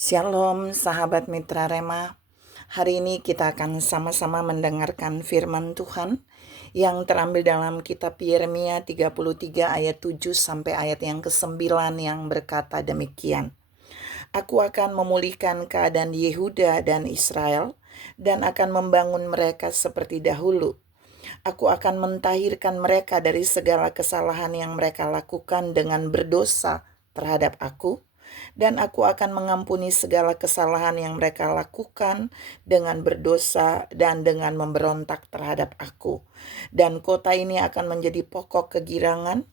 Shalom sahabat Mitra Rema. Hari ini kita akan sama-sama mendengarkan firman Tuhan yang terambil dalam kitab Yeremia 33 ayat 7 sampai ayat yang ke-9 yang berkata demikian. Aku akan memulihkan keadaan Yehuda dan Israel dan akan membangun mereka seperti dahulu. Aku akan mentahirkan mereka dari segala kesalahan yang mereka lakukan dengan berdosa terhadap aku, dan aku akan mengampuni segala kesalahan yang mereka lakukan dengan berdosa dan dengan memberontak terhadap aku. Dan kota ini akan menjadi pokok kegirangan,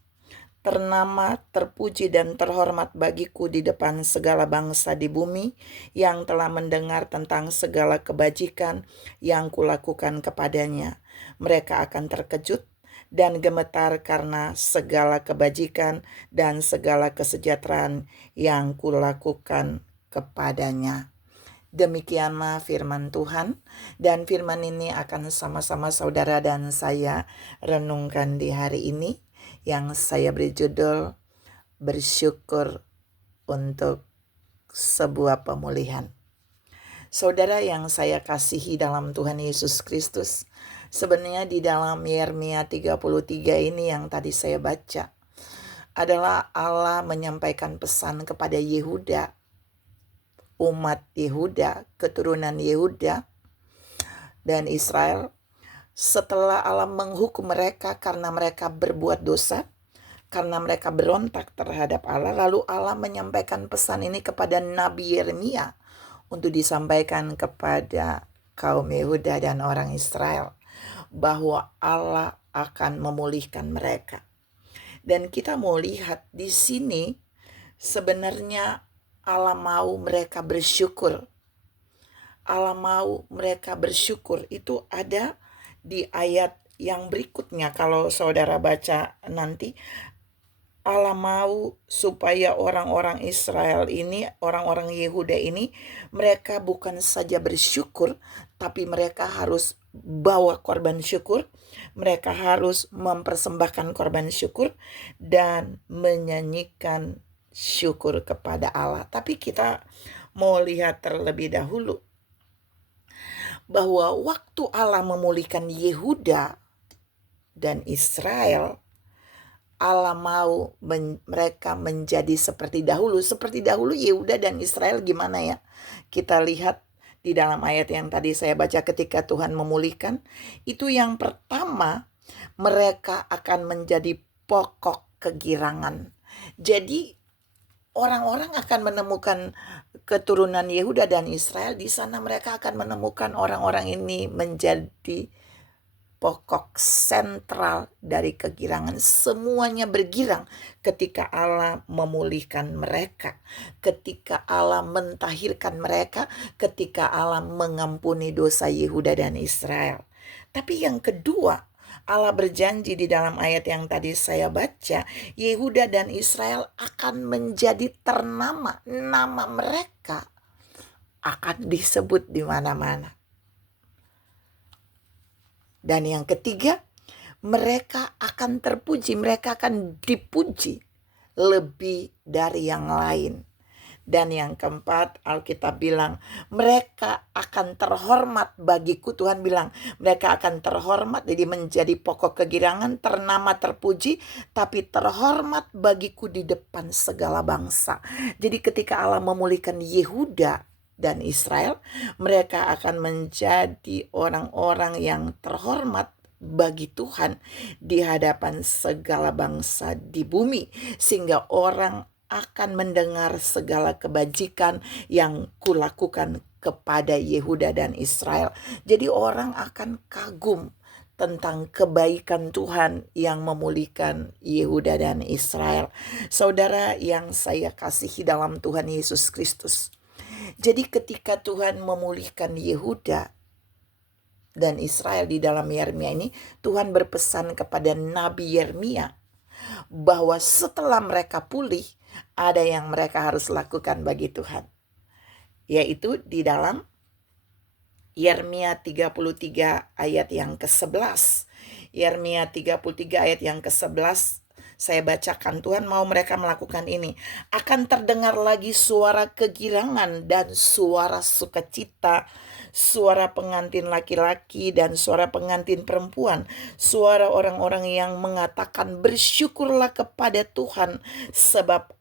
ternama, terpuji, dan terhormat bagiku di depan segala bangsa di bumi yang telah mendengar tentang segala kebajikan yang kulakukan kepadanya. Mereka akan terkejut dan gemetar karena segala kebajikan dan segala kesejahteraan yang kulakukan kepadanya. Demikianlah firman Tuhan, dan firman ini akan sama-sama saudara dan saya renungkan di hari ini, yang saya beri judul bersyukur untuk sebuah pemulihan. Saudara yang saya kasihi dalam Tuhan Yesus Kristus, sebenarnya di dalam Yeremia 33 ini yang tadi saya baca, adalah Allah menyampaikan pesan kepada Yehuda, umat Yehuda, keturunan Yehuda dan Israel, setelah Allah menghukum mereka karena mereka berbuat dosa, karena mereka berontak terhadap Allah, lalu Allah menyampaikan pesan ini kepada Nabi Yeremia untuk disampaikan kepada kaum Yehuda dan orang Israel, bahwa Allah akan memulihkan mereka. Dan kita mau lihat di sini, sebenarnya Allah mau mereka bersyukur. Allah mau mereka bersyukur. Itu ada di ayat yang berikutnya. Kalau saudara baca nanti, Allah mau supaya orang-orang Israel ini, orang-orang Yehuda ini, mereka bukan saja bersyukur, tapi mereka harus bawa korban syukur. Mereka harus mempersembahkan korban syukur dan menyanyikan syukur kepada Allah. Tapi kita mau lihat terlebih dahulu bahwa waktu Allah memulihkan Yehuda dan Israel, Allah mau mereka menjadi seperti dahulu. Seperti dahulu Yehuda dan Israel gimana ya? Kita lihat di dalam ayat yang tadi saya baca, ketika Tuhan memulihkan, itu yang pertama, mereka akan menjadi pokok kegirangan. Jadi orang-orang akan menemukan keturunan Yehuda dan Israel, di sana mereka akan menemukan orang-orang ini menjadi pokok sentral dari kegirangan. Semuanya bergirang ketika Allah memulihkan mereka, ketika Allah mentahirkan mereka, ketika Allah mengampuni dosa Yehuda dan Israel. Tapi yang kedua, Allah berjanji di dalam ayat yang tadi saya baca, Yehuda dan Israel akan menjadi ternama. Nama mereka akan disebut di mana-mana. Dan yang ketiga, mereka akan terpuji, mereka akan dipuji lebih dari yang lain. Dan yang keempat, Alkitab bilang, mereka akan terhormat bagiku. Tuhan bilang, mereka akan terhormat, jadi menjadi pokok kegirangan, ternama, terpuji, tapi terhormat bagiku di depan segala bangsa. Jadi ketika Allah memulihkan Yehuda dan Israel, mereka akan menjadi orang-orang yang terhormat bagi Tuhan di hadapan segala bangsa di bumi, sehingga orang akan mendengar segala kebajikan yang kulakukan kepada Yehuda dan Israel. Jadi orang akan kagum tentang kebaikan Tuhan yang memulihkan Yehuda dan Israel. Saudara yang saya kasihi dalam Tuhan Yesus Kristus, jadi ketika Tuhan memulihkan Yehuda dan Israel di dalam Yeremia ini, Tuhan berpesan kepada Nabi Yeremia bahwa setelah mereka pulih, ada yang mereka harus lakukan bagi Tuhan. Yaitu di dalam Yeremia 33 ayat yang ke-11. Yeremia 33 ayat yang ke-11 Saya bacakan, Tuhan mau mereka melakukan ini. Akan terdengar lagi suara kegirangan dan suara sukacita, suara pengantin laki-laki dan suara pengantin perempuan, suara orang-orang yang mengatakan bersyukurlah kepada Tuhan sebab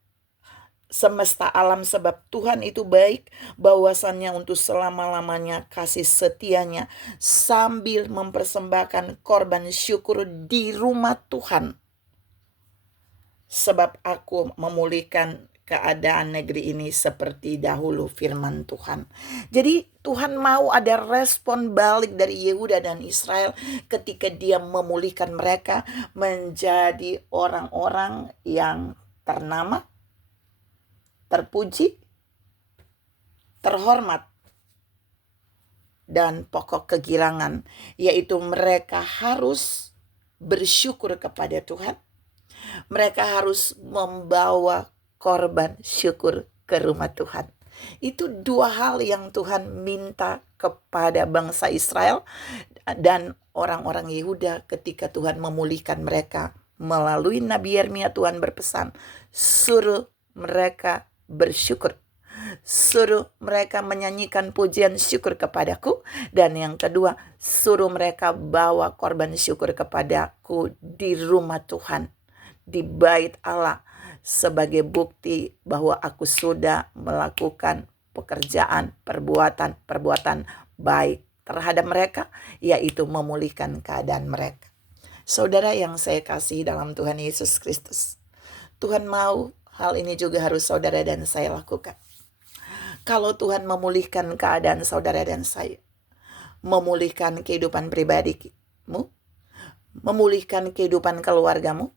semesta alam, sebab Tuhan itu baik, bahwasannya untuk selama-lamanya kasih setianya, sambil mempersembahkan korban syukur di rumah Tuhan. Sebab aku memulihkan keadaan negeri ini seperti dahulu, firman Tuhan. Jadi Tuhan mau ada respon balik dari Yehuda dan Israel ketika dia memulihkan mereka menjadi orang-orang yang ternama, terpuji, terhormat, dan pokok kegirangan, yaitu mereka harus bersyukur kepada Tuhan. Mereka harus membawa korban syukur ke rumah Tuhan. Itu dua hal yang Tuhan minta kepada bangsa Israel dan orang-orang Yehuda ketika Tuhan memulihkan mereka. Melalui Nabi Yeremia, Tuhan berpesan, suruh mereka bersyukur, suruh mereka menyanyikan pujian syukur kepadaku, dan yang kedua, suruh mereka bawa korban syukur kepadaku di rumah Tuhan, di bait Allah, sebagai bukti bahwa aku sudah melakukan pekerjaan, perbuatan baik terhadap mereka, yaitu memulihkan keadaan mereka. Saudara yang saya kasih dalam Tuhan Yesus Kristus, Tuhan mau hal ini juga harus saudara dan saya lakukan. Kalau Tuhan memulihkan keadaan saudara dan saya, memulihkan kehidupan pribadimu, memulihkan kehidupan keluargamu,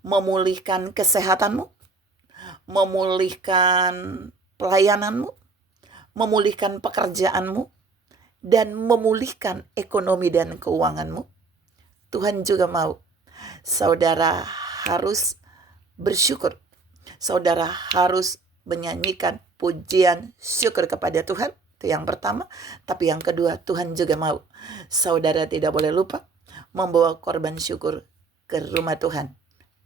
memulihkan kesehatanmu, memulihkan pelayananmu, memulihkan pekerjaanmu, dan memulihkan ekonomi dan keuanganmu, Tuhan juga mau saudara harus bersyukur. Saudara harus menyanyikan pujian syukur kepada Tuhan. Itu yang pertama. Tapi yang kedua, Tuhan juga mau saudara tidak boleh lupa membawa korban syukur ke rumah Tuhan,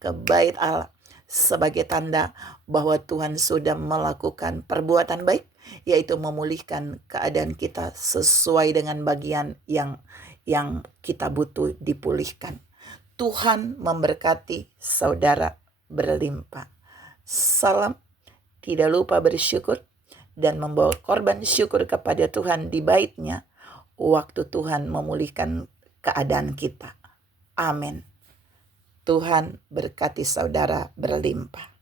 ke bait Allah, sebagai tanda bahwa Tuhan sudah melakukan perbuatan baik, yaitu memulihkan keadaan kita sesuai dengan bagian yang kita butuh dipulihkan. Tuhan memberkati saudara berlimpah. Salam, tidak lupa bersyukur dan membawa korban syukur kepada Tuhan di bait-Nya waktu Tuhan memulihkan keadaan kita. Amin. Tuhan berkati saudara berlimpah.